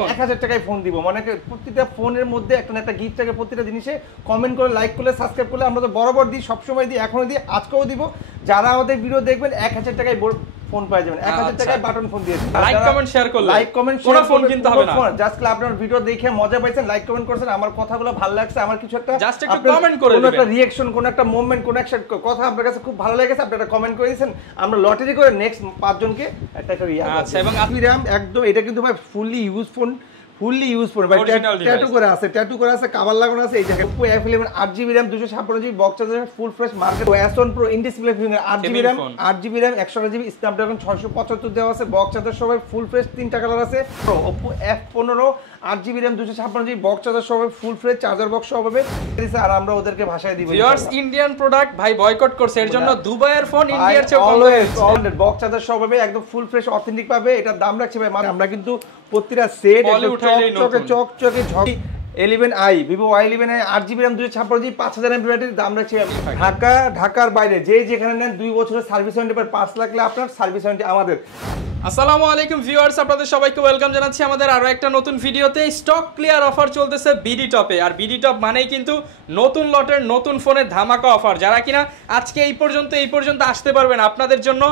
1000 টাকায় ফোন দিব মানে প্রত্যেকটা ফোনের মধ্যে একটা না একটা গিফট থাকে প্রত্যেকটা জিনিসে কমেন্ট করে লাইক করলে সাবস্ক্রাইব করলে আমরা তো বরাবর দিই সবসময় দিই এখনো দিই আজকেও দিব যারা আমাদের ভিডিও দেখবেন 1000 টাকায় ফোন পাই যাবেন 1000 টাকায় বাটন ফোন দিয়ে লাইক কমেন্ট শেয়ার করলে লাইক কমেন্ট কোন ফোন কিনতে হবে না জাস্ট আপনার ভিডিও দেখে মজা পাইছেন লাইক কমেন্ট করছেন আমার কথাগুলো ভালো লাগছে আমার কিছু একটা জাস্ট একটু কমেন্ট করে দিবেন কোন একটা রিঅ্যাকশন কোন একটা মুভমেন্ট কোন একটা কথা আপনার কাছে খুব ভালো লেগেছে আপনি একটা কমেন্ট করে দিয়েছেন আমরা লটারি করে নেক্সট 5 জনকে একটা করে আচ্ছা এবং RAM একদম এটা কিন্তু ভাই fully use phone fully use phone ভাই ট্যাটু করা আছে কভার লাগানো আছে এই জায়গায় Oppo F11 8GB RAM 256GB box charger full fresh market S1 Pro in display finger 8GB RAM 128GB Snapdragon 675 দেওয়া আছে বক্স চার্জার সবাই ফুল ফ্রেশ তিনটা কালার আছে Oppo F15 8GB RAM 256GB box charger সবাই full fresh charger box সব হবে আর আমরা ওদেরকে ভাষায় দিব ভিউয়ার্স ইন্ডিয়ান প্রোডাক্ট ভাই বয়কট করছে এর জন্য দুবাইয়ের ফোন ইন্ডিয়ার চেয়ে কম অলওয়েজ বক্স চার্জার সব হবে একদম ফুল ফ্রেশ অথেন্টিক পাবে এটার দাম রাখছি ভাই আমরা কিন্তু প্রত্যেকটা সেট চকচকে ঝকি 11i Vivo Y11i 8GB RAM 256GB 5000 mAh battery দাম রাখছি আমি ঢাকার বাইরে যেখানে নেন 2 বছরের সার্ভিস ওয়ারেন্টি পার 5 লাখ আপনার সার্ভিস ওয়ারেন্টি আমাদের আসসালামু আলাইকুম ভিউয়ার্স আপনাদের সবাইকে ওয়েলকাম জানাচ্ছি আমাদের আরো একটা নতুন ভিডিওতে স্টক ক্লিয়ার অফার চলতেছে বিডি টপে আর বিডি টপ মানেই কিন্তু নতুন লটের নতুন ফোনের ধামাকা অফার যারা কিনা আজকে এই পর্যন্ত আসতে পারবেন আপনাদের জন্য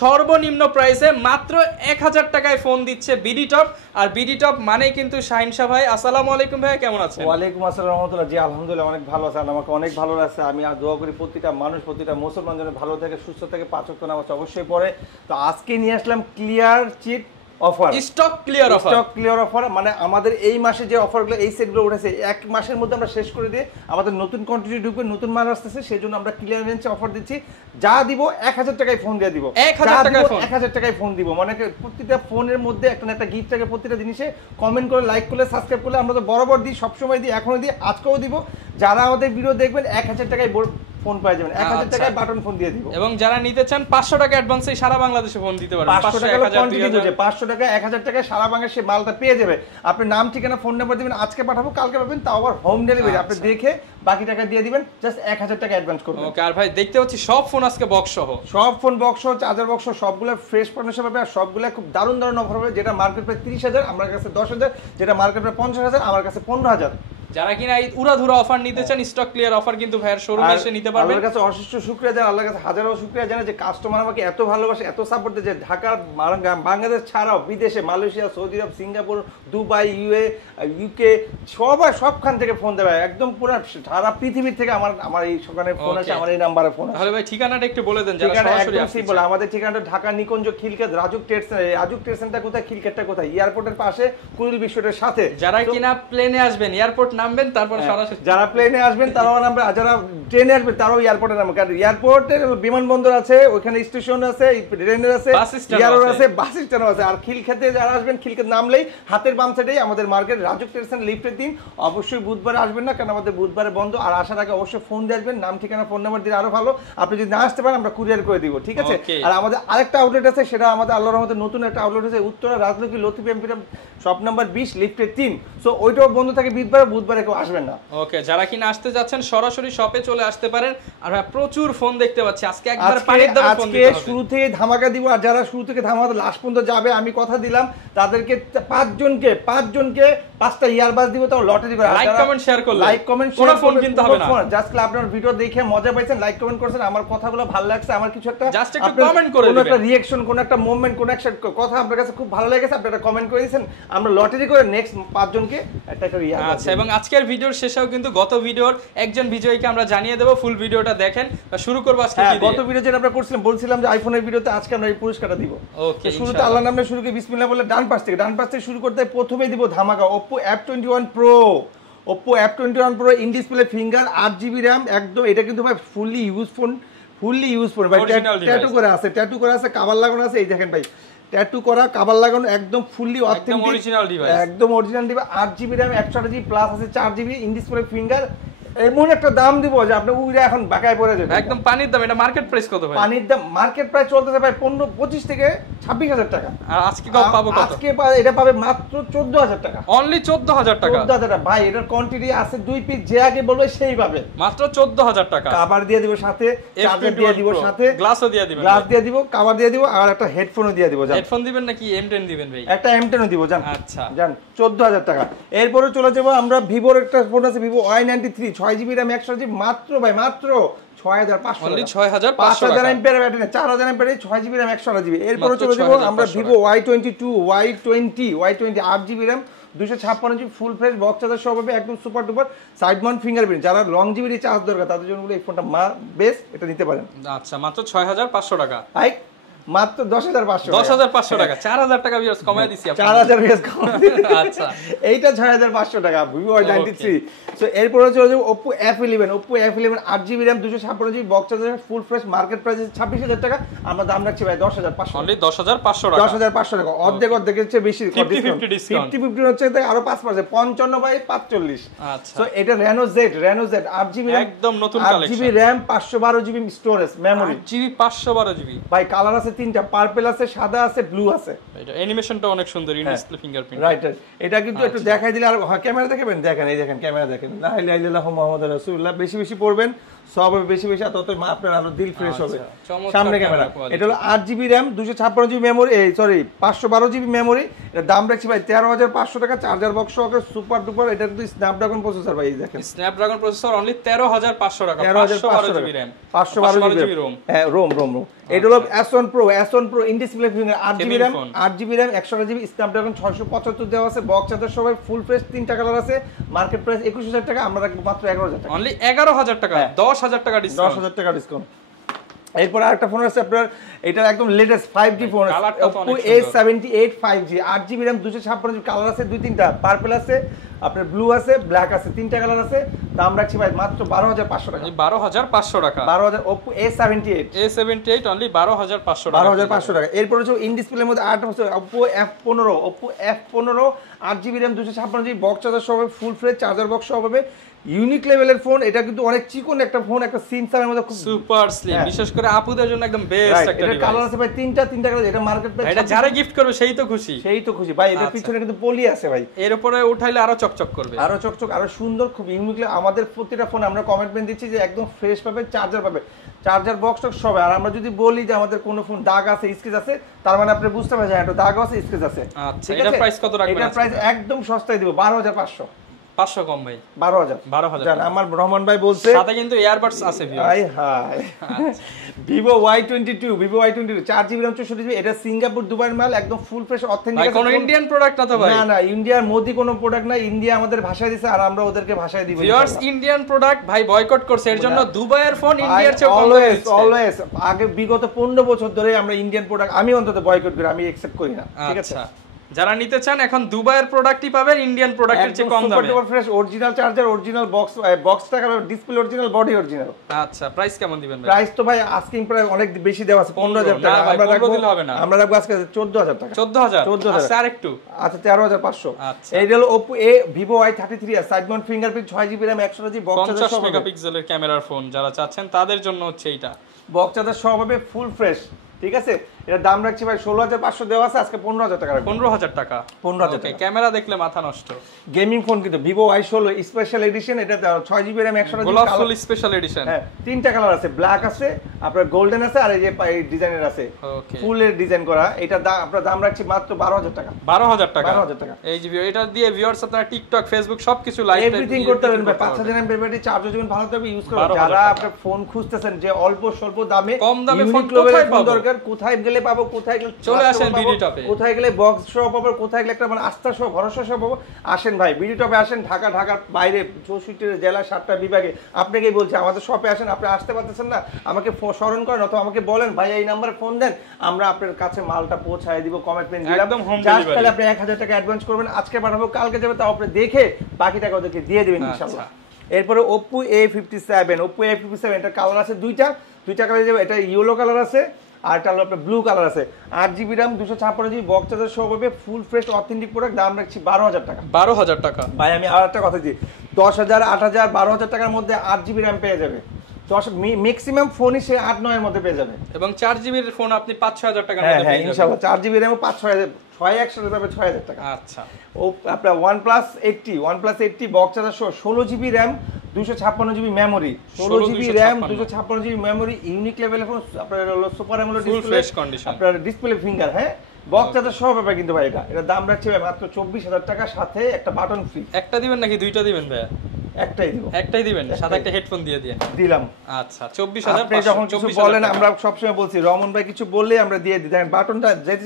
সর্বনিম্ন প্রাইসে মাত্র 1000 টাকায় ফোন দিচ্ছে বিডি টপ আর বিডি টপ মানেই কিন্তু শাহিন শাহ ভাই আসসালামু আলাইকুম ভাই কেমন আছেন ওয়ালাইকুম আসসালাম রাহমাতুল্লাহ জি আলহামদুলিল্লাহ অনেক ভালো আছি আমাকে অনেক ভালো লাগছে আমি আর দোয়া করি প্রত্যেকটা মানুষ প্রত্যেকটা মুসলমান যেন ভালো থাকে সুস্থ থাকে 5 ওয়াক্ত নামাজ অবশ্যই পড়ে তো আজকে নিয়ে আসলাম clear cheat offer stock clear offer মানে আমাদের এই মাসে যে অফারগুলো এই সেটগুলো উঠেছে এক মাসের মধ্যে আমরা শেষ করে দিয়ে আমাদের নতুন কোয়ান্টিটি ঢুকবে নতুন মাল আসতেছে সেজন্য আমরা ক্লিয়ারেন্সে অফার দিচ্ছি যা দিব 1000 টাকায় ফোন দিয়ে দিব 1000 টাকায় ফোন দিব মানে প্রত্যেকটা ফোনের মধ্যে একটা না একটা গিফট থাকে প্রত্যেকটা জিনিসে কমেন্ট করে লাইক করলে সাবস্ক্রাইব করলে আমরা তো বরাবর দিই সবসময় দিই এখনো দিই আজকেও দিব যারা আমাদের ভিডিও দেখবেন 1000 টাকায় ফোন পাই যাবেন 1000 টাকায় বাটন ফোন দিয়ে দিব এবং যারা নিতে চান 500 টাকা অ্যাডভান্সে সারা বাংলাদেশে ফোন দিতে পারবেন 500 টাকা কোয়ান্টিটি বুঝে 500 টাকা 1000 টাকায় সারা বাংলাদেশে মালটা পেয়ে যাবে আপনি নাম ঠিকানা ফোন নাম্বার দিবেন আজকে পাঠাবো কালকে পাবেন তাও আবার হোম ডেলিভারি আপনি দেখে বাকি টাকা দিয়ে দিবেন জাস্ট 1000 টাকা অ্যাডভান্স করবেন ওকে আর ভাই দেখতে পাচ্ছি সব ফোন আজকে বক্স সহ সব ফোন বক্স সহ চার্জার বক্স সহ সবগুলো ফ্রেশ কন্ডিশন পাবে আর সবগুলো খুব দারুণ অফার হবে যেটা মার্কেট প্রাইস 30000 আমার কাছে 10000 যেটা মার্কেট প্রাইস 50000 আমার কাছে 15000 যারা কিনা এই উড়াধুরা অফার নিতে চান স্টক ক্লিয়ার অফার কিন্তু ভাইয়ের শোরুমে এসে নিতে পারবেন আল্লাহর কাছে অশেষ শুকরিয়া জানাই আল্লাহর কাছে হাজারো শুকরিয়া জানাই যে কাস্টমার আমাকে এত ভালোবাসে এত সাপোর্ট দেয় যে ঢাকা বাংলাদেশ ছাড়াও বিদেশে মালয়েশিয়া সৌদি আরব সিঙ্গাপুর দুবাই ইউকে সবখান থেকে ফোন দেবে একদম পুরো সারা পৃথিবী থেকে আমার এই সকালে ফোন আছে আমার এই নাম্বারে ফোন আছে তাহলে ভাই ঠিকানাটা একটু বলে দেন যারা সরাসরি আসছে বলে আমাদের ঠিকানাটা ঢাকা নিকুঞ্জ খিলক্ষেত রাজুক ট্রেড সেন্টার কোথায় খিলক্ষেতটা কোথায় এয়ারপোর্টের পাশে কুড়িল বিশ্বটের সাথে যারা কিনা প্লেনে আসবেন এয়ারপোর্ট নামবেন তারপর সরাসরি যারা প্লেনে আসবেন তারাও নামবে আর যারা ট্রেনে আসবেন তারাও এয়ারপোর্টে নামবে কারণ এয়ারপোর্টের বিমানবন্দর আছে ওখানে স্টেশন আছে ট্রেনের আছে এয়ারপোর্ট আছে বাস স্ট্যান্ড আছে আর খিলক্ষেতে যারা আসবেন খিলক্ষেত নামলেই হাতের বাম সাইডেই আমাদের মার্কেট রাজুক ট্রেড সেন্টার লিফটের 3 অবশ্যই বুধবারে আসবেন না কারণ আমাদের বুধবারে বন্ধ আর আসার আগে অবশ্যই ফোন দিয়ে আসবেন নাম ঠিকানা ফোন নাম্বার দিলে আরো ভালো আপনি যদি না আসতে পারেন আমরা কুরিয়ার করে দিব ঠিক আছে আর আমাদের আরেকটা আউটলেট আছে সেটা আমাদের আল্লাহর রহমতে নতুন একটা আউটলেট আছে উত্তরা রাজলক্ষ্মী লতিফ এমপিটা শপ নাম্বার 20 লিফটের 3 সো ওইটাও বন্ধ থাকে বুধবারে কেউ আসবেন না ওকে যারা কিনা আসতে যাচ্ছেন সরাসরি শপে চলে আসতে পারেন আর প্রচুর ফোন দেখতে পাচ্ছি আজকে একবার পানির দামে ফোন দিতে হবে আজকে শুরু থেকে ধামাকা দিব আর যারা শুরু থেকে ধামাকা লাস্ট পর্যন্ত যাবে আমি কথা দিলাম তাদেরকে 5 জনকে 5টা ইয়ারবাস দিব তাও লটারি করে লাইক কমেন্ট শেয়ার করলে কোন ফোন কিনতে হবে না জাস্ট আপনার ভিডিও দেখে মজা পাইছেন লাইক কমেন্ট করছেন আমার কথাগুলো ভালো লাগছে আমার কিছু একটা জাস্ট একটু কমেন্ট করে দিবেন কোন একটা রিঅ্যাকশন কোন একটা মুভমেন্ট কোন একটা কথা আপনার কাছে খুব ভালো লেগেছে আপনি একটা কমেন্ট করে দিয়েছেন আমরা লটারি করে নেক্সট 5 জনকে একটা করে ইয়ারবাস আচ্ছা এবং আজকের ভিডিওর শেষেও কিন্তু গত ভিডিওর একজন বিজয়ীকে আমরা জানিয়ে দেব ফুল ভিডিওটা দেখেন শুরু করব আজকে কি গত ভিডিও যেটা আমরা করছিলাম বলছিলাম যে আইফোনের ভিডিওতে আজকে আমরা এই পুরস্কারটা দিব ওকে শুরুতে আল্লাহর নামে শুরু করে বিসমিল্লাহ বলে ডান পাশ থেকে শুরু করতে প্রথমেই দিব ধামাকা Oppo F21 Pro in display finger 8GB RAM একদম এটা কিন্তু ভাই ফুললি ইউজ ফোন ভাই ট্যাটু করা আছে কভার লাগানো আছে এই দেখেন ভাই ট্যাটু করা কভার লাগানো একদম ফুললি অথেন্টিক অরিজিনাল ডিভাইস একদম original device 8GB RAM 128GB plus আছে 4GB ইন ডিসপ্লে ফিঙ্গার এমন একটা দাম দিব যে আপনি উইরা এখন বাকায় পড়ে যাবেন। একদম পানির দাম। এটা মার্কেট প্রাইস কত ভাই? পানির দাম মার্কেট প্রাইস চলতেছে ভাই 25 থেকে 26,000 টাকা। আর আজকে পাবো কত? আজকে এটা পাবে মাত্র 14,000 টাকা। অনলি 14,000 টাকা। 14,000 টাকা ভাই, এটার কোয়ান্টিটি আছে 2 পিস, যে আগে বলবে সেই পাবে। মাত্র 14,000 টাকা। কভার দিয়ে দিব সাথে, চার্জার দিয়ে দিব সাথে, গ্লাসও দিয়ে দিবেন। গ্লাস দিয়ে দিব, কভার দিয়ে দিব, আর একটা হেডফোনও দিয়ে দিব। হেডফোন দিবেন নাকি M10 দিবেন ভাই? একটা M10ও দিব জান। আচ্ছা জান 14,000 টাকা। এরপরে চলে যাব আমরা ভিভোর একটা ফোন আছে, Vivo Y93 6GB RAM 128GB, মাত্র ভাই মাত্র 6,500 only 6,500 5,000 MPR battery, 4,000 MPR, 6GB RAM 128GB। এরপরে চলে যাব আমরা Vivo Y22 Y20 8GB RAM 256GB full fresh box charger সহ পাবে, একদম super duper side Mount fingerprint. যারা লং জিবি চার্জ দরকার তাদের জন্য এই ফোনটা বেস্ট, এটা নিতে পারেন। আচ্ছা মাত্র 6,500 টাকা। আই মাত্র 10,500 10,500 টাকা, 4,000 টাকা ভিউয়ার্স কমায় দিছি আপনাদের। 4,000 ভিউয়ার্স কমায় দিছি। আচ্ছা এইটা 6,500 টাকা ভিভো Y93। সো এরপরে চলে যাব Oppo F11 8GB RAM 256GB box charger full fresh, market price 26,000 টাকা, আমরা দাম রাখছি ভাই 10,500। অনলি 10,500 টাকা। 10,500 টাকা, অর্ধেকের চেয়ে বেশি ডিসকাউন্ট। 50 হচ্ছে তাই আরো 5%, 55/45। আচ্ছা সো এটা Reno Z 8GB RAM, একদম নতুন collection. 8GB RAM 512GB storage memory, 8GB 512GB ভাই কালার আছে তিনটা, পার্পল আছে, সাদা আছে, ব্লু আছে। এটা অ্যানিমেশনটা অনেক সুন্দর, ইন ডিসপ্লে ফিঙ্গারপ্রিন্ট। রাইট এটা কিন্তু একটু দেখাই দিলে আর ক্যামেরা দেখবেন, দেখেন এই দেখেন ক্যামেরা দেখেন, লা ইলাহা ইল্লাল্লাহু মুহাম্মাদুর রাসূলুল্লাহ। বেশি বেশি পড়বেন সব বেশি বেশি, তত আপনার আরো দিল ফ্রেশ হবে। সামনে ক্যামেরা, এটা হলো 8GB RAM 256GB memory, sorry 512GB memory. এর দাম রাখছি ভাই 13,500 টাকা, চার্জার বক্স সহ সুপার ডুপার। এটা কিন্তু স্ন্যাপড্রাগন প্রসেসর ভাই, দেখেন স্ন্যাপড্রাগন প্রসেসর, অনলি 13,500 টাকা। 13,500 RAM 512GB রোম। হ্যাঁ রোম। এটা হলো S1 Pro in display finger 8GB RAM 128GB Snapdragon 675 দেওয়া আছে, বক্স চার্জার সহ ফুল ফ্রেশ, তিনটা কালার আছে, মার্কেট প্রাইস 21,000 টাকা, আমরা রাখবো মাত্র 11,000 টাকা। অনলি 11,000 টাকা, 10,000 টাকা ডিসকাউন্ট। 10,000 টাকা ডিসকাউন্ট। এরপর আরেকটা ফোন আছে আপনার, এটা একদম latest 5G phone, Oppo A78 5G 8GB RAM 256GB, colour আছে দুই তিনটা, পার্পল আছে, আপনার ব্লু আছে, ব্ল্যাক আছে, তিনটা কালার আছে। দাম রাখছি ভাই মাত্র 12,500 টাকা। 12,500 টাকা। 12,000 Oppo A78 অনলি 12,500 টাকা। 12,500 টাকা। এরপর হচ্ছে ইন ডিসপ্লের মধ্যে আরেকটা হচ্ছে Oppo F15 8GB RAM 256GB box charger সহ ফুল ফ্রেশ, চার্জার বক্স সহ হবে, ইউনিক লেভেলের ফোন। এটা কিন্তু অনেক চিকন একটা ফোন, একটা সিমসামের মধ্যে খুব সুপার স্লিম, বিশেষ করে আপুদের জন্য একদম বেস্ট একটা ডিভাইস। এটা কালার আছে ভাই তিনটা কালার, এটা মার্কেট প্রাইস, এটা যারা গিফট করবে সেই তো খুশি ভাই। এটার পিছনে কিন্তু পলি আছে ভাই, এর উপরে উঠাইলে আরো চকচক করবে, আরো চকচক, আরো সুন্দর, খুব ইউনিক। আমাদের প্রতিটা ফোন আমরা কমিটমেন্ট দিচ্ছি যে একদম ফ্রেশ পাবে, চার্জার পাবে, চার্জার বক্স টক সব। আর আমরা যদি বলি যে আমাদের কোনো ফোন দাগ আছে, স্ক্র্যাচ আছে, তার মানে আপনি বুঝতে পারছেন এটা দাগ আছে, স্ক্র্যাচ আছে। আচ্ছা এটার প্রাইস কত রাখবেন? এটার প্রাইস একদম সস্তায় দিব 12,500। 500 কম ভাই, 12,000 জান। আমার রহমান ভাই বলছে সাথে কিন্তু ইয়ারবাডস আছে high Vivo Y22 4GB RAM 64GB, এটা সিঙ্গাপুর দুবাইয়ের মাল, একদম ফুল ফ্রেশ অথেন্টিক। ভাই কোন ইন্ডিয়ান প্রোডাক্ট না তো ভাই? না ইন্ডিয়ার মোদি কোনো প্রোডাক্ট না, ইন্ডিয়া আমাদের ভাষায় দিছে আর আমরা ওদেরকে ভাষায় দিব। ভিউয়ার্স ইন্ডিয়ান প্রোডাক্ট ভাই বয়কট করছে, এর জন্য দুবাইয়ের ফোন ইন্ডিয়ার চেয়ে কম অলওয়েজ আগে বিগত 15 বছর ধরে আমরা ইন্ডিয়ান প্রোডাক্ট, আমি অন্তত বয়কট করি, আমি অ্যাকসেপ্ট করি না। ঠিক আছে, যারা নিতে চান এখন দুবাইয়ের প্রোডাক্টই পাবেন ইন্ডিয়ান প্রোডাক্টের চেয়ে কম দামে। Super fresh original charger, original বক্সটা colour, display original, body original. আচ্ছা প্রাইস কেমন দিবেন ভাই? প্রাইস তো ভাই আস্কিং প্রাইস অনেক বেশি দেওয়া আছে, 15,000 টাকা। আমরা রাখবো আমরা রাখবো আজকে 14,000 টাকা। 14,000 আচ্ছা আরেকটু, আচ্ছা 13,500। আচ্ছা এইটা হলো Oppo Vivo Y33 side Mount fingerprint 6GB RAM 128GB box charger সহ 50 মেগাপিক্সেলের ক্যামেরার ফোন যারা চাচ্ছেন তাদের জন্য হচ্ছে এইটা, বক্স চার্জার সহ হবে, ফুল ফ্রেশ। ঠিক আছে, এটার দাম রাখছি ভাই 16,500 দেওয়া আছে, আজকে 15,000 টাকা। 15,000 টাকা। 15,000 টাকা। ক্যামেরা দেখলে মাথা নষ্ট। গেমিং ফোন কিন্তু Vivo Y16 স্পেশাল এডিশন, এটা 6GB RAM 128GB গোলাপ ফুল স্পেশাল এডিশন। হ্যাঁ তিনটা কালার আছে, ব্ল্যাক আছে, আপনার গোল্ডেন আছে, আর এই যে ডিজাইনের আছে, ওকে ফুলের ডিজাইন করা। এটা আপনার দাম রাখছি মাত্র 12,000 টাকা। 12,000 টাকা। 12,000 টাকা। এই যে এটা দিয়ে ভিউয়ার্স আপনারা টিকটক, ফেসবুক সবকিছু লাইভ এভরিথিং করতে পারবেন ভাই। 5,000 mAh ব্যাটারি, চার্জও যেমন ভালো থাকবে ইউজ করুন। যারা আপনার ফোন খুঁজতেছেন যে অল্প স্বল্প দামে কম দামে ফোন দরকার, কোথায় গেলে পাবো, কোথায় গেলে চলে আসেন বিডি টপে, কোথায় গেলে বক্স সহ পাবো, কোথায় গেলে একটা মানে আস্থা সহ ভরসা সহ পাবো। আসেন ভাই বিডি টপে আসেন, ঢাকার বাইরে 64 জেলা 7টা বিভাগে। আপনাকেই বলছি আমাদের শপে আসেন, আপনি আসতে পারতেছেন না আমাকে স্মরণ করেন অথবা আমাকে বলেন ভাই এই নাম্বারে ফোন দেন, আমরা আপনার কাছে মালটা পৌঁছায় দিব, কমিটমেন্ট দিলাম। একদম হোম জাস্ট ডেলিভারি। তাহলে আপনি 1,000 টাকা অ্যাডভান্স করবেন, আজকে পাঠাবো কালকে যাবে, তাও আপনি দেখে বাকি টাকা ওদেরকে দিয়ে দিবেন ইনশাআল্লাহ। এরপরে Oppo A57 এটা কালার আছে দুইটা কালার যাবে, এটা ইয়েলো কালার আছে আর এটা হলো আপনার ব্লু কালার আছে। 8GB RAM 256GB box charger সহ পাবে, ফুল ফ্রেশ অথেন্টিক প্রোডাক্ট। দাম রাখছি 12,000 টাকা। 12,000 টাকা। ভাই আমি আর একটা কথা দিই, 10,000 8,000 12,000 টাকার মধ্যে 8GB RAM পেয়ে যাবে। 10 ম্যাক্সিমাম ফোনই সে 8-9 এর মধ্যে পেয়ে যাবে এবং 4GB এর ফোন আপনি 5-6 টাকার মধ্যে পেয়ে যাবেন। হ্যাঁ ইনশাআল্লাহ 4GB RAM 5-6 একসাথে পাবে 6,000 টাকা। আচ্ছা ও আপনার OnePlus 80 বক্স চার্জার সহ 16GB RAM 256GB memory, 16GB RAM 256GB memory, unique লেভেলের ফোন। আপনার হলো সুপার অ্যামোলেড ডিসপ্লে, আপনার ডিসপ্লে ফিঙ্গার, হ্যাঁ বক্স চার্জার সহ পাবে কিন্তু ভাই। এটা দাম রাখছে ভাই মাত্র 24,000 টাকা, সাথে একটা বাটন ফ্রি। একটা দিবেন নাকি দুইটা দিবেন ভাই? একটাই দিবেন, সাথে একটা হেডফোন দিয়ে দিলাম। আচ্ছা 24,000। আপনি যখন কিছু বলেন আমরা সবসময় বলছি রমন ভাই কিছু বললে আমরা দিয়ে দিই। দেখেন বাটনটা যাইতে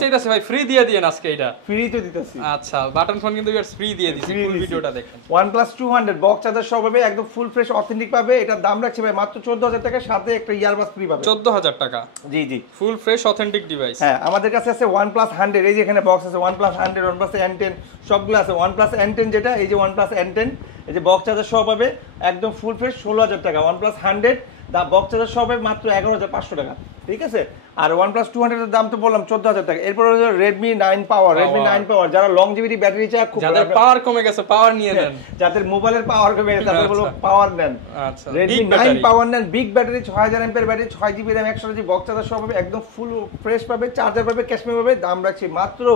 চাইতেছে ভাই, ফ্রি দিয়ে দিয়েন আজকে। এটা ফ্রি তো দিতেছি। আচ্ছা বাটন ফোন কিন্তু ফ্রি দিয়ে দিছি, ফুল ভিডিওটা দেখেন। OnePlus 200 বক্স চার্জার সহ পাবে, একদম ফুল ফ্রেশ অথেন্টিক পাবে। এটার দাম রাখছে ভাই মাত্র 14,000 টাকা, সাথে একটা ইয়ারবাস ফ্রি পাবে। 14,000 টাকা? জি ফুল ফ্রেশ অথেন্টিক ডিভাইস। হ্যাঁ আমাদের কাছে আছে OnePlus 100, এই যে এখানে বক্স আছে OnePlus 100, OnePlus N10 সবগুলো আছে। OnePlus N10 যেটা, এই যে OnePlus N10, এই যে বক্স চার্জার সহ পাবে একদম ফুল ফ্রেশ 16,000 টাকা। OnePlus 100 দা বক্স চার্জার সহ পাবে মাত্র 11,500 টাকা, ঠিক আছে। আর OnePlus 200 এর দাম তো বললাম 14,000 টাকা। এরপর হলো Redmi 9 পাওয়ার, যারা লংজিভিটি ব্যাটারি চায়, খুব যাদের পাওয়ার কমে গেছে পাওয়ার নিয়ে নেন, যাদের মোবাইলের পাওয়ার কমে গেছে তাদের বলো পাওয়ার নেন। আচ্ছা Redmi 9 পাওয়ার নেন, big battery, 6000 mAh battery, 6GB RAM 128GB box charger সহ পাবে, একদম ফুল ফ্রেশ পাবে, চার্জার পাবে, ক্যাশমেমো পাবে। দাম রাখছি মাত্র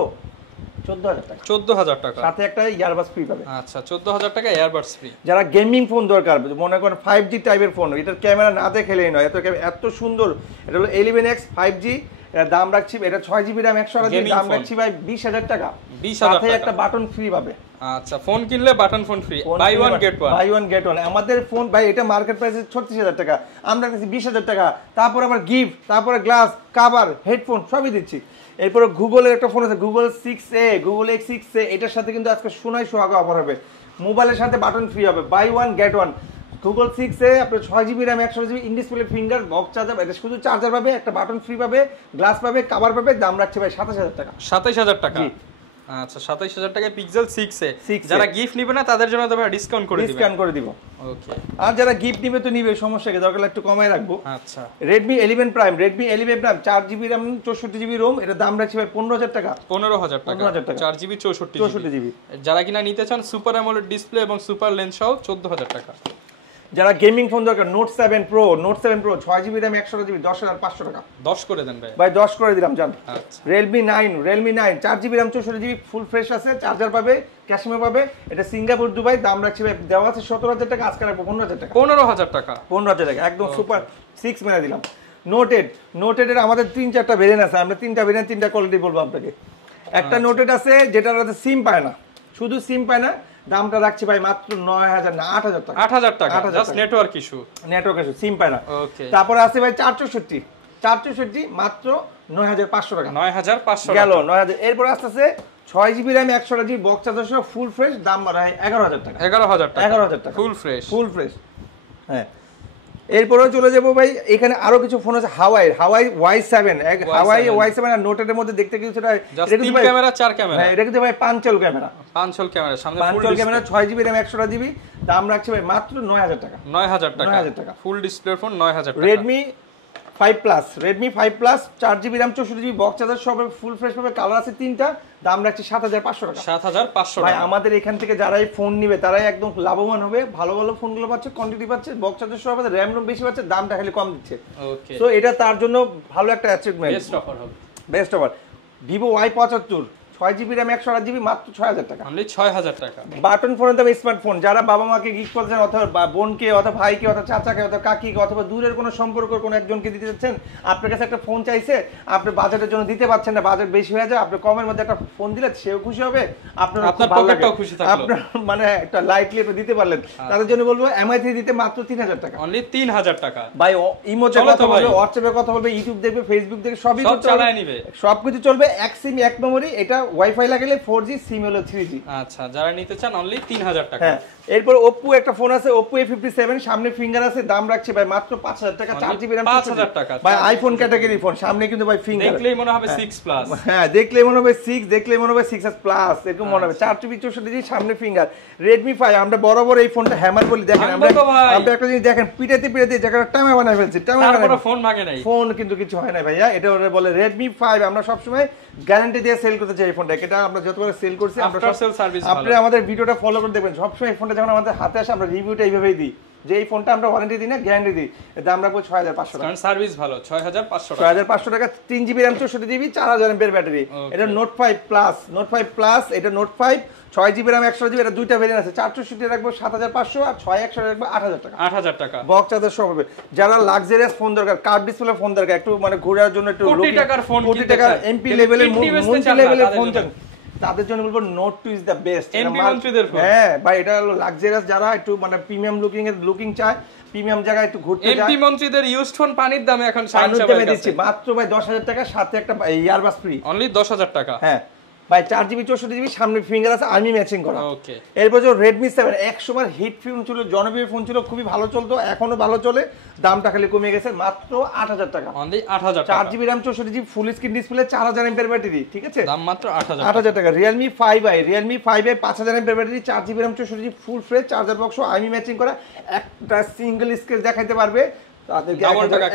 14,000 টাকা। 14,000 টাকা, সাথে একটা ইয়ারবাস ফ্রি পাবে। আচ্ছা 14,000 টাকা ইয়ারবাস ফ্রি। যারা গেমিং ফোন দরকার, মনে করেন 5G টাইপের ফোন, এটার ক্যামেরা না দেখলেই নয়, এত সুন্দর। এটা হলো 11X 5G, এর দাম রাখছি, এটা 6GB RAM 128GB, দাম রাখছি ভাই 20,000 টাকা। 20,000 সাথে একটা বাটন ফ্রি পাবে। আচ্ছা ফোন কিনলে button phone free, buy one get one. আমাদের ফোন ভাই এটা মার্কেট প্রাইস 36,000 টাকা, আমরা কাছে 20,000 টাকা। তারপর আবার গিফট, তারপরে গ্লাস, কভার, হেডফোন সবই দিচ্ছি। এরপরে গুগলের একটা ফোন আছে Google 6a, Google X6a, এটার সাথে কিন্তু আজকে সোনায় সোহাগা অফার হবে। মোবাইলের সাথে বাটন ফ্রি হবে, buy one get one. Google 6a আপনার 6GB RAM 128GB in display finger box charger, এটা শুধু চার্জার পাবে, একটা বাটন ফ্রি পাবে, গ্লাস পাবে, কভার পাবে। দাম রাখছে ভাই 27,000 টাকা। 27,000 টাকা? আচ্ছা 27,000 টাকায় Pixel 6a। যারা গিফট নিবে না তাদের জন্য তবে ডিসকাউন্ট করে দিব। ওকে, আর যারা গিফট নিবে তো নিবে, সমস্যা কি, দরকার একটু কমায় রাখবো। আচ্ছা Redmi 11 Prime 4GB RAM 64GB ROM, এটা দাম রাখছি ভাই 15,000 টাকা। 15,000 টাকা 4GB 64GB। যারা কিনা নিতে চান সুপার অ্যামোলেড ডিসপ্লে এবং সুপার লেন্স সহ 14,000 টাকা। যারা গেমিং ফোন দরকার, Note 7 Pro 6GB RAM 128GB 10,500 টাকা। 10 করে দেন ভাই 10 করে দিলাম জান। আচ্ছা Realme 9 4GB RAM 64GB full fresh আছে, চার্জার পাবে, ক্যাশমেমো পাবে। এটা সিঙ্গাপুর দুবাই, দাম রাখছি ভাই দেওয়া আছে 17,000 টাকা, আজকে রাখবো 15,000 টাকা। 15,000 টাকা 15,000 টাকা একদম সুপার 6 মেনে দিলাম। Note 8 এর আমাদের 3-4টা ভেরিয়েন্ট আছে, আমরা 3টা ভেরিয়েন্ট 3টা কোয়ালিটি বলবো আপনাকে। একটা Note 8 আছে যেটার মধ্যে সিম পায় না, শুধু সিম পায় না, দামটা রাখছি ভাই মাত্র 9,000 না 8,000 টাকা। 8,000 টাকা, জাস্ট নেটওয়ার্ক ইস্যু, সিম পায় না। ওকে, তারপর আছে ভাই 464 মাত্র 9,500 টাকা। 9,500 গেল 9,000। এরপর আসতেছে 6GB RAM 128GB box charger সহ ফুল ফ্রেশ, দাম রাখে 11,000 টাকা। 11,000 টাকা ফুল ফ্রেশ। হ্যাঁ, এরপরেও চলে যাবো ভাই, এখানে আরো কিছু ফোন আছে। হাওয়াই Y7, হাওয়াই Y7 আর Note 8 এর মধ্যে দেখতে কিছু সেটা তিন ক্যামেরা 4 ক্যামেরা। হ্যাঁ, এটা কিন্তু ভাই পাঁচল ক্যামেরা, সামনে পাঁচল ক্যামেরা, 6GB RAM 128GB, দাম রাখছে ভাই মাত্র 9,000 টাকা। 9,000 টাকা ফুল ডিসপ্লে ফোন 9,000 টাকা। Redmi 5 Plus 4GB RAM 64GB box charger সব ফুল ফ্রেশ পাবে, কালার আছে 3টা, দাম রাখছি 7,500 টাকা। 7,500 ভাই আমাদের এখান থেকে যারাই ফোন নিবে তারাই একদম লাভবান হবে, ভালো ভালো ফোনগুলো পাচ্ছে, কোয়ান্টিটি পাচ্ছে, বক্স চার্জার সহ পাচ্ছে, RAM বেশি পাচ্ছে, দামটা খালি কম দিচ্ছে। ওকে, সো এটা তার জন্য ভালো একটা achievement, best offer. Vivo Y75 6GB RAM 128GB মাত্র 6,000 টাকা। অনলি 6,000 টাকা। বাটন ফোনের দাম স্মার্টফোন, যারা বাবা মাকে গিফট করতে চান, অথবা বোনকে, অথবা ভাইকে, অথবা চাচাকে, অথবা কাকিকে, অথবা দূরের কোনো সম্পর্কের কোনো একজনকে দিতে চাচ্ছেন, আপনার কাছে একটা ফোন চাইছে, আপনি বাজেটের জন্য দিতে পারছেন না, বাজেট বেশি হয়ে যায়, আপনি কমের মধ্যে একটা ফোন দিলে সেও খুশি হবে, আপনার পকেটটাও খুশি থাকবে, আপনার মানে একটা লাইটলি একটু দিতে পারলেন, তাদের জন্য বলবো MI3 দিতে মাত্র 3,000 টাকা। অনলি 3,000 টাকা। ভাই ইমোতে কথা বলবে, হোয়াটসঅ্যাপে কথা বলবে, ইউটিউব দেখবে, ফেসবুক দেখবে, সবই চালায় নিবে, সবকিছু চলবে। এক সিম এক মেমোরি, এটা ওয়াইফাই লাগালে 4G, সিম হলো 3G। আচ্ছা, যারা নিতে চান অনলি 3,000 টাকা। হ্যাঁ, এরপর Oppo একটা ফোন আছে, Oppo A57, সামনে ফিঙ্গার আছে, দাম রাখছে ভাই মাত্র 5,000 টাকা। 4GB RAM 5,000 টাকা। ভাই আইফোন ক্যাটাগরি ফোন, সামনে কিন্তু ভাই ফিঙ্গার, দেখলেই মনে হবে 6 প্লাস। হ্যাঁ, দেখলেই মনে হবে 6, দেখলেই মনে হবে 6s প্লাস, এরকম মনে হবে। 4GB 64GB সামনে ফিঙ্গার। Redmi 5, আমরা বরাবর এই ফোনটা হ্যামার বলি, দেখেন আমরা একটা জিনিস দেখেন, পিটাতে জায়গাটা টাইমা বানায় ফেলছি, তারপরে ফোন ভাঙে নাই, ফোন কিন্তু কিছু হয় না ভাইয়া। এটা ওরা বলে Redmi 5, আমরা সব সময় গ্যারান্টি দিয়ে সেল করতে চাই ফোনটা, এটা আমরা যতবার সেল করছি আমরা আফটার সেল সার্ভিস ভালো। আপনি আমাদের ভিডিওটা ফলো করে দেখবেন, সবসময় এই ফোনটা যখন আমাদের হাতে আসে আমরা রিভিউটা এইভাবেই দিই যে এই ফোনটা আমরা ওয়ারেন্টি দিই না, গ্যারান্টি দিই, এর দাম রাখবো 6500 টাকা। কারণ সার্ভিস ভালো। 6500 টাকা। 6500 টাকা, 3GB RAM 64GB 4000 mAh battery. এটা নোট 5 প্লাস, নোট 5 প্লাস, এটা নোট 5 6GB RAM 128GB, এটা দুইটা ভেরিয়েন্ট আছে। 464 রাখবো 7500 আর 6100 রাখবো 8000 টাকা। 8000 টাকা। বক্স চার্জার সব হবে। যারা লাক্সারিয়াস ফোন দরকার, কার্ভ ডিসপ্লে ফোন দরকার, একটু মানে ঘোরার জন্য একটু কোটি টাকার ফোন, কোটি টাকার এমপি লেভেলের মন্ত্রী লেভেলের ফোন চান, তাদের জন্য বলবো note 2 is the best. MP মন্ত্রীদের ফোন। হ্যাঁ ভাই, এটা হলো লাক্সারিয়াস, যারা একটু মানে প্রিমিয়াম লুকিং চায়, প্রিমিয়াম জায়গায় একটু ঘুরতে যায়। এমপি মন্ত্রীদের ইউজড ফোন পানির দামে এখন শাইন দামে দিচ্ছি মাত্র ভাই 10000 টাকা, সাথে একটা ইয়ারবাস ফ্রি। অনলি 10000 টাকা। হ্যাঁ ভাই, 4GB 64GB, সামনে ফিঙ্গার আছে, আর্মি ম্যাচিং করা। ওকে। এরপর যে Redmi 7 এক সময় হিট ফোন ছিল, জনপ্রিয় ফোন ছিল, খুবই ভালো চলতো, এখনো ভালো চলে, দামটা খালি কমে গেছে, মাত্র 8000 টাকা। অনলি 8000 টাকা। 4GB RAM 64GB full screen display, 4000 mAh battery, ঠিক আছে, দাম মাত্র 8000 টাকা। Realme 5i 5000 mAh battery, 4GB RAM 64GB full fresh charger box, army matching করা, একটা সিঙ্গেল স্ক্রিন দেখাইতে পারবে, তাদেরকে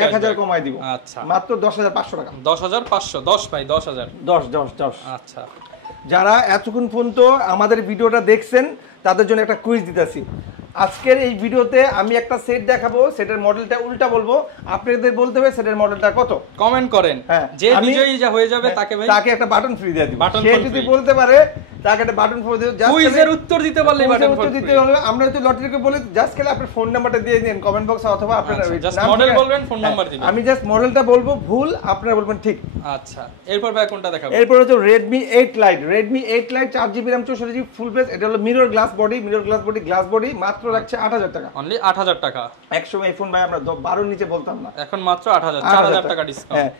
1000 কমাই দিব। আচ্ছা, মাত্র 10500 টাকা। 10500, 10 ভাই 10000। 10। আচ্ছা, যারা এতক্ষণ পর্যন্ত আমাদের ভিডিওটা দেখছেন তাদের জন্য একটা কুইজ দিতেছি। আজকের এই ভিডিওতে আমি একটা সেট দেখাবো, সেটের মডেলটা উল্টা বলবো, আপনাদের বলতে হবে সেটের মডেলটা কত। কমেন্ট করেন, যে বিজয়ী যা হয়ে যাবে তাকে একটা বাটন ফ্রি দিয়ে দিব। সে যদি বলতে পারে তাকে একটা বাটন ফ্রি দিও, জাস্ট কুইজের উত্তর দিতে পারলে বাটন ফ্রি দিতে হবে। আমরা যদি লটারিকে বলি জাস্ট খেলে আপনার ফোন নাম্বারটা দিয়ে দিন কমেন্ট বক্সে, অথবা আপনার জাস্ট মডেল বলবেন, ফোন নাম্বার দিবেন। আমি জাস্ট মডেলটা বলবো, ভুল আপনারা বলবেন ঠিক। আচ্ছা, এরপর ভাই কোনটা দেখাবো? এরপর হচ্ছে Redmi 8 Lite, Redmi 8 Lite 4GB RAM 64GB full fresh, এটা হলো mirror glass body, glass body, মাত্র রাখছে 8000 টাকা। অনলি 8000 টাকা। একসময় এই ফোন ভাই আমরা 12 নিচে বলতাম না, এখন মাত্র 8000, 4000 টাকা ডিসকাউন্ট। হ্যাঁ।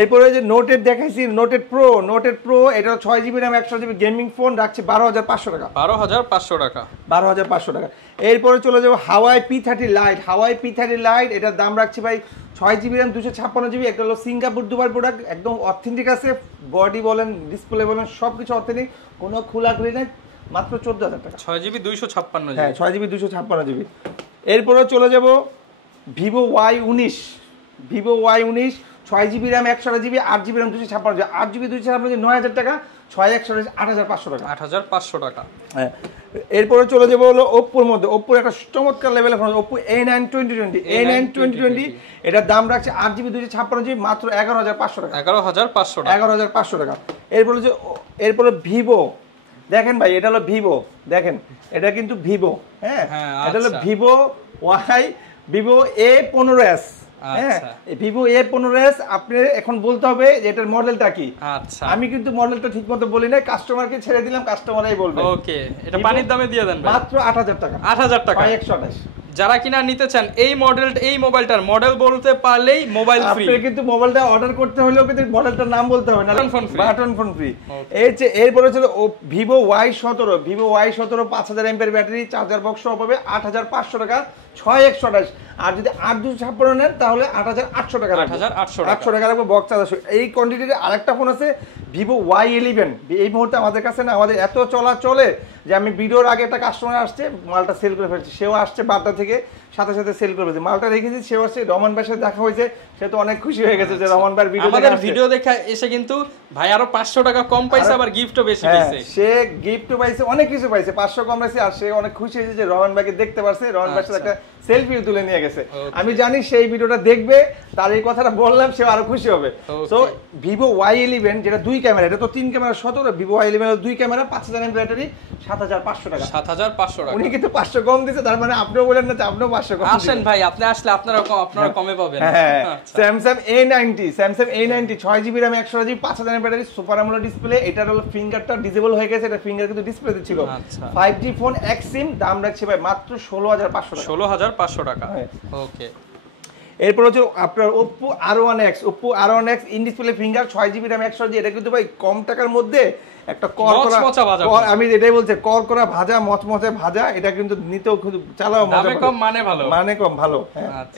এরপরে যে নোটেড দেখাইছি, নোটেড প্রো, এটা 6GB RAM 128GB gaming phone, রাখছে 12500 টাকা। 12500 টাকা। 12500 টাকা। এরপরে চলে যাবো Huawei P30 Lite, এটার দাম রাখছি ভাই 6GB RAM 256GB, একটা হলো সিঙ্গাপুর দুবাই প্রোডাক্ট, একদম অথেন্টিক আছে, বডি বলেন ডিসপ্লে বলেন সবকিছু অথেন্টিক, কোনো খোলাখুলি নেই, মাত্র 14000 টাকা। 6GB 256GB। হ্যাঁ, 6GB 256GB। এরপরে চলে যাব Vivo Y19, 6GB RAM 128GB, 8GB RAM 256GB, 8GB 256GB 9000 টাকা, 6128 8500 টাকা। 8500 টাকা। হ্যাঁ, এরপরে চলে যাবো হলো ওপ্পোর মধ্যে, ওপ্পোর একটা চমৎকার লেভেলের ফোন, ওপ্পো A9 2020, এটার দাম রাখছে 8GB 256GB, মাত্র 11500 টাকা। 11500 টাকা। 11500 টাকা। এরপরে ভিভো, দেখেন ভাই, এটা হলো ভিভো, দেখেন এটা কিন্তু ভিভো, হ্যাঁ, এটা হলো ভিভো A15s। হ্যাঁ, ভিভো A15s। আপনি এখন বলতে হবে যে এটার মডেলটা কি। আচ্ছা, আমি কিন্তু মডেলটা ঠিকমতো বলি না, কাস্টমারকে ছেড়ে দিলাম, কাস্টমারই বলবে। ওকে, এটা পানির দামে দিয়ে দেন ভাই, মাত্র 8000 টাকা। 8000 টাকা। 128। যারা কিনা নিতে চান এই মোবাইলটার মডেল বলতে পারলেই মোবাইল ফ্রি। আপনি কিন্তু মোবাইলটা অর্ডার করতে হলেও কিন্তু মডেলটার নাম বলতে হবে না, বাটন ফোন ফ্রি। এরপরে ছিল Vivo Y17, 5000 mAh battery, charger box সহ পাবে 8500 টাকা, 6128। আর যদি 8256 নেন তাহলে 8800 টাকা। 8800 টাকা রাখবো বক্স চার্জার। এই কোয়ান্টিটির আরেকটা ফোন আছে ভিভো Y11, এই মুহূর্তে আমাদের কাছে না, আমাদের এত চলে যে আমি ভিডিওর আগে একটা কাস্টমার আসছে, মালটা সেল করে ফেলছি, সেও আসছে বাড্ডা থেকে, সাথে সেল করে ফেলছি, মালটা রেখেছি, সেও আসছে, রহমান ভাইয়ের সাথে দেখা হয়েছে, সে তো অনেক খুশি হয়ে গেছে যে রহমান ভাইয়ের ভিডিও দেখে এসে কিন্তু ভাই আরো 500 টাকা কম পাইছে, আবার গিফটও বেশি পাইছে। সে গিফটও পাইছে, অনেক কিছু পাইছে, 500 কম পাইছে, আর সে অনেক খুশি হয়েছে যে রহমান ভাইকে দেখতে পারছে, রহমান ভাইয়ের সাথে একটা সেলফি তুলে নিয়ে গেছে। আমি জানি সেই ভিডিওটা দেখবে, তার এই কথাটা বললাম, সে আরো খুশি হবে। তো ভিভো Y11, যেটা 2 ক্যামেরা, এটা তো 3 ক্যামেরা 17, ভিভো Y11 এর 2 ক্যামেরা, 5000 mAh ব্যাটারি, 7500 টাকা। 7500 টাকা। উনি কিন্তু 500 কম দিয়েছে, তার মানে আপনিও বলেন না যে আপনিও 500 কম। আসেন ভাই, আপনি আসলে আপনারা কমে পাবেন। হ্যাঁ, Samsung A90, 6GB RAM 128GB, 5000 mAh battery, super AMOLED display, এটার হলো ফিঙ্গারটা ডিসেবল হয়ে গেছে, এটা ফিঙ্গার কিন্তু ডিসপ্লেতে ছিল। 5G ফোন, এক সিম, দাম রাখছে ভাই মাত্র 16500 টাকা। 16500 টাকা। ওকে। এরপর হচ্ছে আপনার Oppo R1X in display finger, 6GB RAM 128GB, এটা কিন্তু ভাই কম টাকার মধ্যে একটা আমি এটাই বলছি, করা ভাজা, মচমচে ভাজা, এটা কিন্তু নিতেও খুব চালাও মজা, দামে কম মানে ভালো।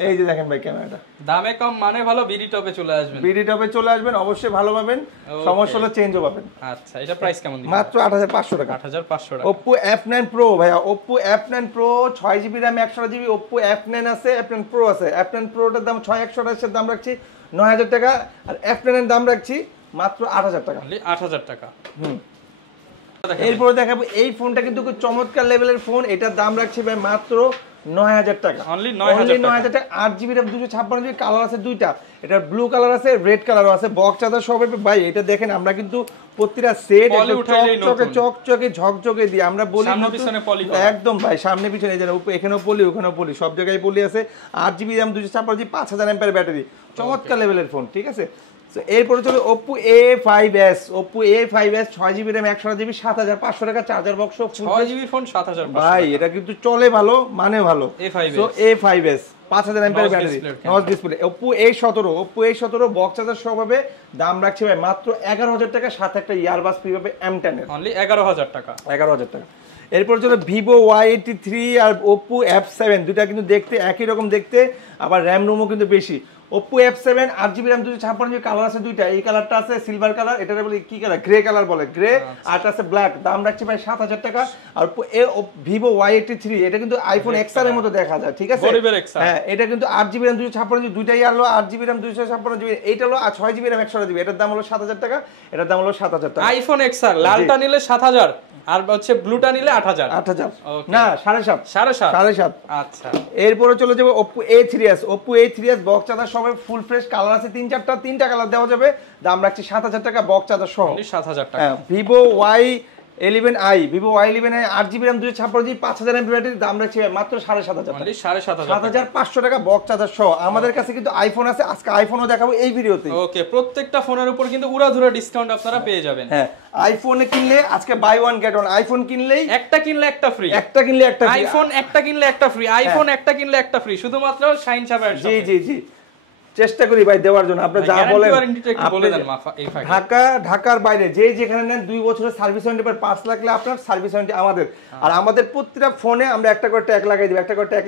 এই যে দেখেন ভাই ক্যামেরাটা, দামে কম মানে ভালো। বিডি টপে চলে আসবেন, অবশ্যই ভালো পাবেন, সমস্যা হলে চেঞ্জও পাবেন। আচ্ছা, এটা প্রাইস কেমন দিবেন? মাত্র 8500 টাকা। 8500 টাকা। Oppo F9 Pro ভাইয়া, Oppo F9 Pro 6GB RAM 128GB, Oppo F9 আছে, F9 Pro আছে। F9 Pro টার দাম 6128 এর দাম রাখছি 9000 টাকা, আর F9 এর দাম রাখছি মাত্র 8000 টাকা। 8000 টাকা। এরপরে দেখাবো এই ফোনটা কিন্তু খুব চমৎকার লেভেলের ফোন, এটার দাম রাখছি ভাই মাত্র 9000 টাকা। অনলি 9000 টাকা। 8GB RAM 256GB কালার আছে দুইটা, এটা ব্লু কালার আছে, রেড কালারও আছে, বক্স চার্জার সব ভাই। এটা দেখেন আমরা কিন্তু প্রতিটা সেট চকচকে ঝকঝকে দিয়ে আমরা বলি একদম ভাই, সামনে পিছনে এখানেও পলি ওখানেও পলি, সব জায়গায় পলি আছে। 8GB RAM 256GB 5000 mAh battery, চমৎকার লেভেলের ফোন, ঠিক আছে। এরপরে চলো Oppo A5s। Oppo A5s 6GB RAM 128GB 7500 টাকা, চার্জার বক্স 6GB ফোন 7500 ভাই। এটা কিন্তু চলে ভালো, মানে ভালো। A5s, so A5s 5000 mAh battery, notch display. Oppo A17 box charger সহ পাবে, দাম রাখছে ভাই মাত্র 11000 টাকা, সাথে একটা ইয়ারবাস ফ্রি পাবে M10 এর, অনলি 11000 টাকা। 11000 টাকা। এরপর চলো Vivo Y83 আর Oppo F7, দুটা কিন্তু দেখতে একই রকম দেখতে, আবার র্যাম রোমও কিন্তু বেশি। Oppo F7 8GB RAM 256GB colour আছে দুইটা, এই কালারটা আছে সিলভার কালার, এটা বলে কি কালার, গ্রে কালার বলে, গ্রে, আর আছে ব্ল্যাক, দাম রাখছে ভাই 7000 টাকা। আর Vivo Y83 এটা কিন্তু আইফোন XR এর মতো দেখা যায়, ঠিক আছে। হ্যাঁ, এটা কিন্তু 8GB RAM 256GB দুইটাই আলো, 8GB RAM 256GB, এইটা হলো 6GB RAM 128GB, এটার দাম হলো 7000 টাকা, এটার দাম হলো 7000 টাকা। আইফোন XR লালটা নিলে 7000 আর হচ্ছে ব্লুটা নিলে 8000 না 7.5 আচ্ছা। এরপরে চলে যাবে Oppo A3s বক্স চার্জার সহ ফুল ফ্রেশ, কালার আছে তিনটা কালার দেওয়া যাবে, দাম রাখছি 7000 টাকা বক্স চার্জার সহ, 7000 টাকা। Vivo Y11i 8GB RAM 256GB 5000 mAh battery, দাম রাখছি মাত্র 7500 টাকা বক্স চার্জার সহ। আমাদের কাছে কিন্তু আইফোন আছে, আজকে আইফোনও দেখাবো এই ভিডিওতে। ওকে, প্রত্যেকটা ফোনের উপর কিন্তু উড়াধুরা ডিসকাউন্ট আপনারা পেয়ে যাবেন। হ্যাঁ, আইফোনে কিনলে আজকে buy one get one, iPhone কিনলেই একটা কিনলে একটা ফ্রি, আইফোন একটা কিনলে একটা ফ্রি, আইফোন একটা কিনলে একটা ফ্রি, শুধুমাত্র শাইন সাবার। জি চেষ্টা করি ভাই দেওয়ার জন্য, আপনি যা বলেন। ঢাকার বাইরে যে যেখানে নেন 2 বছরের সার্ভিস ওয়ারেন্টি পর 5 লাখ আপনার সার্ভিস ওয়ারেন্টি আমাদের। আর আমাদের প্রত্যেকটা ফোনে আমরা একটা করে ট্যাগ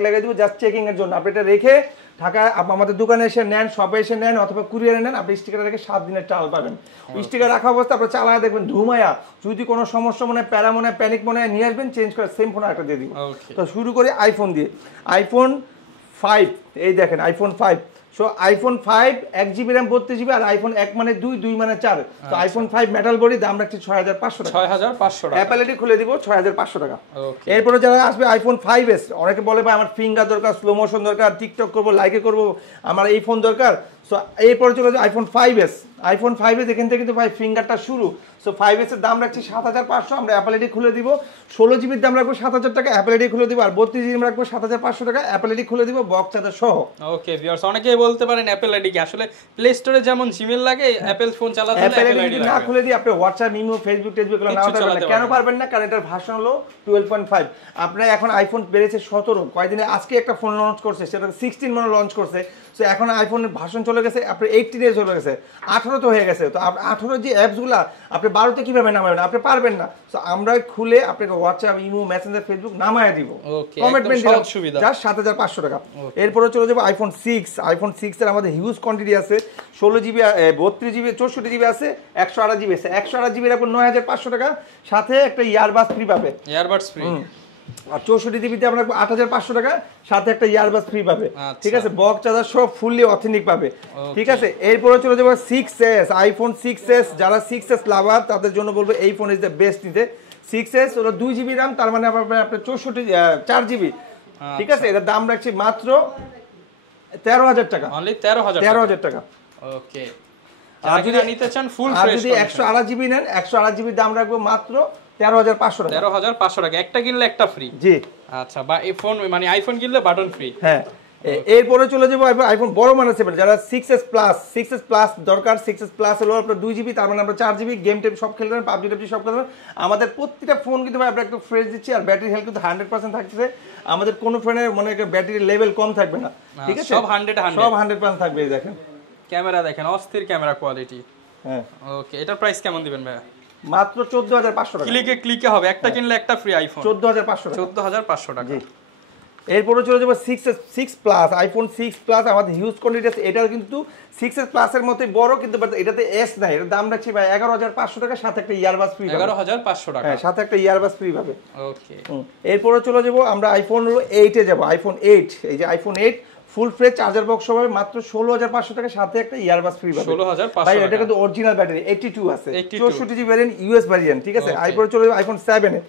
লাগাই দিব, জাস্ট চেকিং এর জন্য। আপনি এটা রেখে ঢাকা আমাদের দোকানে এসে নেন, শপে এসে নেন, অথবা কুরিয়ারে নেন, আপনি স্টিকার রেখে 7 দিনের টাল পাবেন। স্টিকার রাখা অবস্থা আপনি চালায় দেখবেন ধুমায়া, যদি কোনো সমস্যা মনে হয়, প্যারা মনে হয়, প্যানিক মনে হয়, নিয়ে আসবেন, চেঞ্জ করে সেম ফোন একটা দিয়ে দিব। তো শুরু করি আইফোন দিয়ে। আইফোন 5, এই দেখেন iPhone 5। So iPhone 5 1GB RAM 32GB, আর আইফোন 1 মানে 2 মানে 4। তো আইফোন 5 মেটাল বডি, দাম রাখছি 6500 টাকা। 6500 টাকা। অ্যাপল আইডি খুলে দিব 6500 টাকা। এরপরে যারা আসবে আইফোন 5s, অনেকে বলে ভাই আমার ফিঙ্গার দরকার, স্লো মোশন দরকার, টিকটক করব, লাইকে করব, আমার এই ফোন দরকার। সো এরপরে চলে যাবে আইফোন 5s। আইফোন 5s এখান থেকে কিন্তু ভাই ফিঙ্গারটা শুরু। সো 5s এর দাম রাখছি 7500, আমরা অ্যাপল আইডি খুলে দিব। 16GB দাম রাখবো 7000 টাকা, অ্যাপল আইডি খুলে দিব। আর 32GB রাখবো 7500 টাকা, অ্যাপল আইডি খুলে দিব বক্স চার্জার সহ। ওকে ভিউয়ার্স, অনেকেই বলতে পারেন অ্যাপল আইডি কি আসলে প্লে স্টোরে যেমন জিমেল লাগে, অ্যাপল ফোন চালাতে হলে অ্যাপল আইডি না খুলে দিই, আপনি হোয়াটসঅ্যাপ, ইমো, ফেসবুক, টেসবুক গুলো নাও পারবেন না। কেন পারবেন না? কারণ এটার ভার্সন হলো 12.5। আপনার এখন আইফোন বেড়েছে 17, কয়েকদিনে আজকে একটা ফোন লঞ্চ করছে, সেটা 16 মনে লঞ্চ করছে। সো এখন আইফোনের ভার্সন চলে গেছে, আপনি 18 এ চলে গেছে, 18 তো হয়ে গেছে। তো 18 যে অ্যাপসগুলা আপনি 12তে কিভাবে নামাবেন? আপনি পারবেন না। সো আমরা খুলে আপনাকে হোয়াটসঅ্যাপ, ইমো, মেসেঞ্জার, ফেসবুক নামায় দিব, কমিটমেন্ট দিলাম, জাস্ট 7500 টাকা। এরপরে চলে যাবো আইফোন 6। আইফোন 6 এর আমাদের হিউজ কোয়ান্টিটি আছে, 16GB, 32GB, 64GB আছে, 128GB আছে। 128GB এর উপর 9500 টাকা, সাথে একটা ইয়ারবাস ফ্রি পাবে, ইয়ারবাডস ফ্রি। আর 64GB তে আমরা 8500 টাকা, সাথে একটা ইয়ারবাস ফ্রি পাবে, ঠিক আছে। বক্স চার্জার সব ফুললি অথেন্টিক পাবে, ঠিক আছে। এরপরে চলে যাবো 6s, আইফোন 6s। যারা 6s লাভার তাদের জন্য বলবো এই ফোন ইজ দ্য বেস্ট নিতে। 6s হলো 2GB RAM, তার মানে আপনার 4GB, ঠিক আছে। এটার দাম রাখছি মাত্র 13000 টাকা, অনলি 13000 টাকা। ওকে, আর যদি নিতে চান ফুল ফ্রেশ, যদি 128GB নেন, 128GB দাম রাখবো মাত্র 13500 টাকা। 13500 টাকা, একটা কিনলে একটা ফ্রি। জি আচ্ছা, বা এই ফোন মানে আইফোন কিনলে বাটন ফ্রি। হ্যাঁ, এরপরে চলে যাবো আইফোন বড় মানে যারা 6s প্লাস দরকার। 6s প্লাস হলো আপনার 2GB, তার মানে আমরা 4GB গেম টেম সব খেলতে পারেন, পাবজি টাবজি সব খেলতে পারেন। আমাদের প্রত্যেকটা ফোন কিন্তু আমরা একটু ফ্রেশ দিচ্ছি, আর ব্যাটারি হেলথ কিন্তু 100% থাকছে। আমাদের কোনো ফোনের মনে করেন ব্যাটারির লেভেল কম থাকবে না, ঠিক আছে, সব 100% থাকবে। এই দেখেন ক্যামেরা, দেখেন অস্থির ক্যামেরা কোয়ালিটি। হ্যাঁ, ওকে, এটার প্রাইস কেমন দিবেন ভাই? মাত্র 14500 টাকা। ক্লিকে হবে, একটা কিনলে একটা ফ্রি আইফোন, 14500 টাকা। এরপরে চলে যাবো 6 প্লাস। আইফোন 6 প্লাস আমাদের হিউজ কোয়ান্টিটি আছে। এটাও কিন্তু 6s প্লাসের মতোই বড়, কিন্তু এটাতে এস নাই। এটার দাম রাখছি ভাই 11500 টাকা, সাথে একটা ইয়ারবাস ফ্রি, 11500 টাকা। হ্যাঁ, সাথে একটা ইয়ারবাস ফ্রি পাবে। ওকে, এরপরে চলে যাবো আমরা আইফোন হলো 8 এ যাবো। আইফোন 8, এই যে iPhone 8 full fresh charger box সহ মাত্র 16500 টাকা, সাথে একটা ইয়ারবাস ফ্রি পাবেন। 16500 ভাই এটা কিন্তু অরিজিনাল ব্যাটারি 82 আছে, 64 জিবি ভ্যারিয়েন্ট, ইউএস ভ্যারিয়েন্ট, ঠিক আছে। আইফোন চলে যাবে আইফোন 7 এ।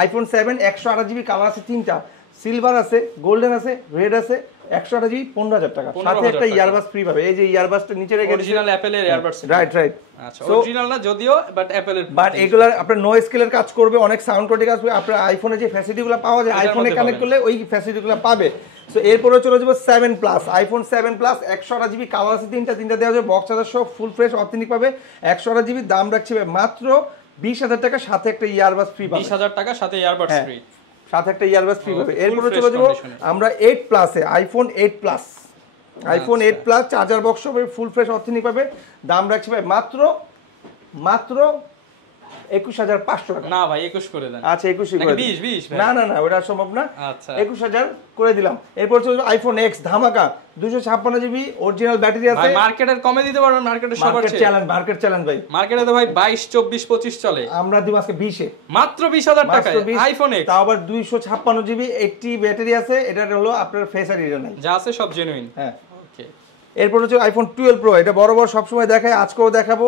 আইফোন 7 128 জিবি, কালার আছে 3টা, সিলভার আছে, গোল্ডেন আছে, রেড আছে, 128 জিবি 15000 টাকা, সাথে একটা ইয়ারবাস ফ্রি পাবে। এই যে ইয়ারবাসটা নিচে রেখে অরিজিনাল অ্যাপলের ইয়ারবাডস, রাইট। আচ্ছা অরিজিনাল না যদিও, বাট অ্যাপলের, বাট এগুলা আপনার নো স্কেলের কাজ করবে, অনেক সাউন্ড কোয়ালিটি কাজ করবে। আপনার আইফোনে যে ফ্যাসিলিটিগুলো পাওয়া যায় আইফোনে কানেক্ট করলে ওই ফ্যাসিলিটিগুলো পাবে। সো এরপরে চলে যাবো 7 plus, iPhone 7 plus 128 GB, colour আছে 3টা দেওয়া যাবে, বক্স চার্জার সহ ফুল ফ্রেশ অথেন্টিক পাবে। 128 জিবি দাম রাখছে মাত্র 20000 টাকা, সাথে একটা ইয়ারবাস ফ্রি পাবে। 20000 টাকা সাথে ইয়ারবাডস ফ্রি, সাথে একটা ইয়ারবাস ফ্রি পাবে। এরপরে চলে যাবো আমরা 8 প্লাসে, iPhone 8 plus, iPhone 8 plus charger box সহ ফুল ফ্রেশ অথেন্টিক পাবে। দাম রাখছে ভাই মাত্র 21500 টাকা। না ভাই 21 করে দেন। আচ্ছা 21 করে 20 ভাই। না ওটা সম্ভব না। আচ্ছা 21000 করে দিলাম। এরপর চলে আইফোন এক্স ধামাকা 256 জিবি অরিজিনাল ব্যাটারি আছে। ভাই মার্কেটের কমে দিতে পারবেন, মার্কেটে সবার চেয়ে মার্কেট চ্যালেঞ্জ ভাই। মার্কেটে তো ভাই 22 24 25 চলে, আমরা দিব আজকে 20 এ মাত্র 20000 টাকায় আইফোন এক্স, তাও আবার 256 জিবি 80 ব্যাটারি আছে। এটা হলো আপনার ফেস আইডি নাই, যা আছে সব জেনুইন। হ্যাঁ ওকে। এরপর হচ্ছে আইফোন 12 প্রো, এটা বড় সবসময় দেখায়, আজকেও দেখাবো,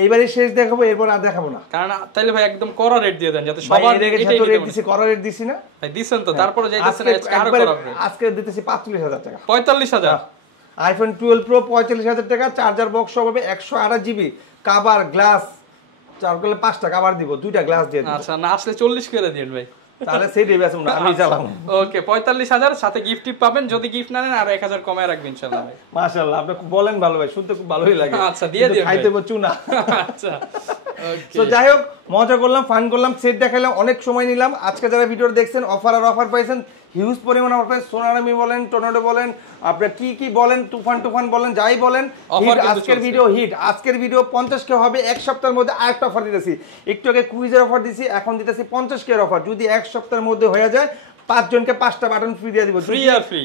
এইবারই শেষ দেখাবো, এরপর আর দেখাবো না। কারণ তাইলে ভাই একদম করা রেট দিয়ে দেন, যাতে সবার এটাই রেট দিছি, করা রেট দিছি না ভাই, দিছেন তো, তারপরে যাইতেছেন আরো করা রেট। আজকে দিতেছি 45000 টাকা, 45000। আইফোন 12 প্রো 45000 টাকা, চার্জার বক্স সহ পাবে, 128 জিবি, কভার গ্লাস, চার করলে 5টা কভার দিব, 2টা গ্লাস দিয়ে দিব। আচ্ছা না আসলে 40 করে দিন ভাই, তাহলে সেই দেবে আসুন, আমি চালাম। ওকে 45000 সাথে গিফট টিপ পাবেন, যদি গিফট না নেন আর 1000 কমায় রাখবেন ইনশাআল্লাহ ভাই। মাশাআল্লাহ, আপনি বলেন ভালো ভাই, শুনতে খুব ভালোই লাগে। আচ্ছা দিয়ে দিন, খাইতে চুনা। আচ্ছা ওকে। তো যাই হোক, মজা করলাম, ফান করলাম, সেট দেখাইলাম, অনেক সময় নিলাম। আজকে যারা ভিডিও দেখছেন অফার পাইছেন, হিউজ পরিমাণ অফার পাইছেন। সোনারামি বলেন, টর্নেডো বলেন, আপনারা কি বলেন, তুফান বলেন, যাই বলেন, আজকের ভিডিও হিট। আজকের ভিডিও 50K হবে, এক সপ্তাহের মধ্যে আরেকটা অফার দিতেছি। একটু আগে কুইজের অফার দিছি, এখন দিতেছি 50K অফার। যদি এক সপ্তাহের মধ্যে হয়ে যায় 5 জনকে 5টা বাটন ফ্রি দিয়ে দিব।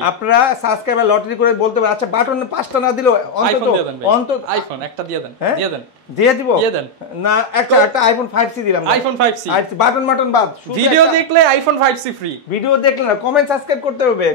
আপনারা সাবস্ক্রাইবার লটারি করে বলতে পারেন, আচ্ছা বাটন 5টা না দিলেও অন্তত আইফোন একটা দিয়ে দেন, দিয়ে দিব না, একটা আইফোন 5C দিলাম, আইফোন 5C বাটন বাদ। ভিডিও দেখলে আইফোন 5C ফ্রি, ভিডিও দেখলে না, কমেন্ট সাবস্ক্রাইব করতে হবে,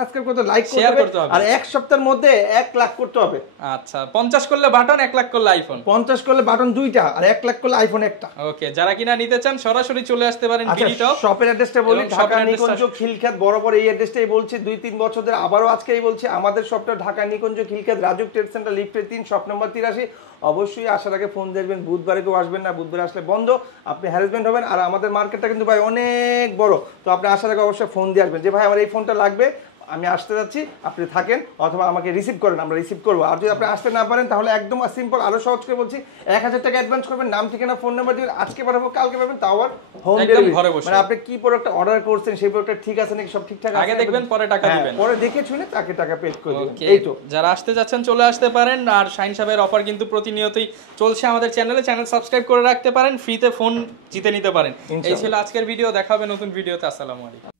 সাবস্ক্রাইব করতে হবে, লাইক করতে হবে, আর এক সপ্তাহের মধ্যে 1 লাখ করতে হবে। আচ্ছা 50 করলে বাটন, 1 লাখ করলে আইফোন, 50 করলে বাটন 2টা, আর 1 লাখ করলে আইফোন একটা। ওকে, যারা কিনা নিতে চান সরাসরি চলে আসতে পারেন বিডি টপ। শপের অ্যাড্রেসটা বলি, ঢাকা নিকুঞ্জ খিলক্ষেত, বরাবর এই অ্যাড্রেসটাই বলছি 2-3 বছর ধরে, আবারও আজকেই বলছি। আমাদের শপটা ঢাকা নিকুঞ্জ খিলক্ষেত, রাজুক ট্রেড সেন্টার, লিফটে 3, শপ নম্বর 83। অবশ্যই আসার আগে ফোন দেখবেন, বুধবারে কেউ আসবেন না, বুধবারে আসলে বন্ধ, আপনি হ্যারাসমেন্ট হবেন। আর আমাদের মার্কেটটা কিন্তু ভাই অনেক বড়, তো আপনি আসার আগে অবশ্যই ফোন দিয়ে আসবেন যে ভাই আমার এই ফোনটা লাগবে, আমি আসতে যাচ্ছি, আপনি থাকেন, অথবা আমাকে রিসিভ করেন, আমরা রিসিভ করবো। আর যদি আপনি আসতে না পারেন তাহলে একদম সিম্পল, আরো সহজ করে বলছি, 1000 টাকা অ্যাডভান্স করবেন, নাম ঠিকানা ফোন নাম্বার দিবেন, আজকে পাঠাবো, কালকে পাবেন, তাও আর হোম ডেলিভারি। মানে আপনি কি প্রোডাক্ট অর্ডার করছেন, সেই প্রোডাক্টটা ঠিক আছে নাকি, সব ঠিকঠাক আছে, আগে দেখবেন পরে টাকা দিবেন, পরে দেখে শুনে তাকে টাকা পে করে দিবেন। এই তো, যারা আসতে যাচ্ছেন চলে আসতে পারেন। আর শাইন সাহেবের অফার কিন্তু প্রতিনিয়তই চলছে আমাদের চ্যানেলে, চ্যানেল সাবস্ক্রাইব করে রাখতে পারেন, ফ্রিতে ফোন জিতে নিতে পারেন। এই ছিল আজকের ভিডিও, দেখা হবে নতুন ভিডিওতে। আসসালামু আলাইকুম।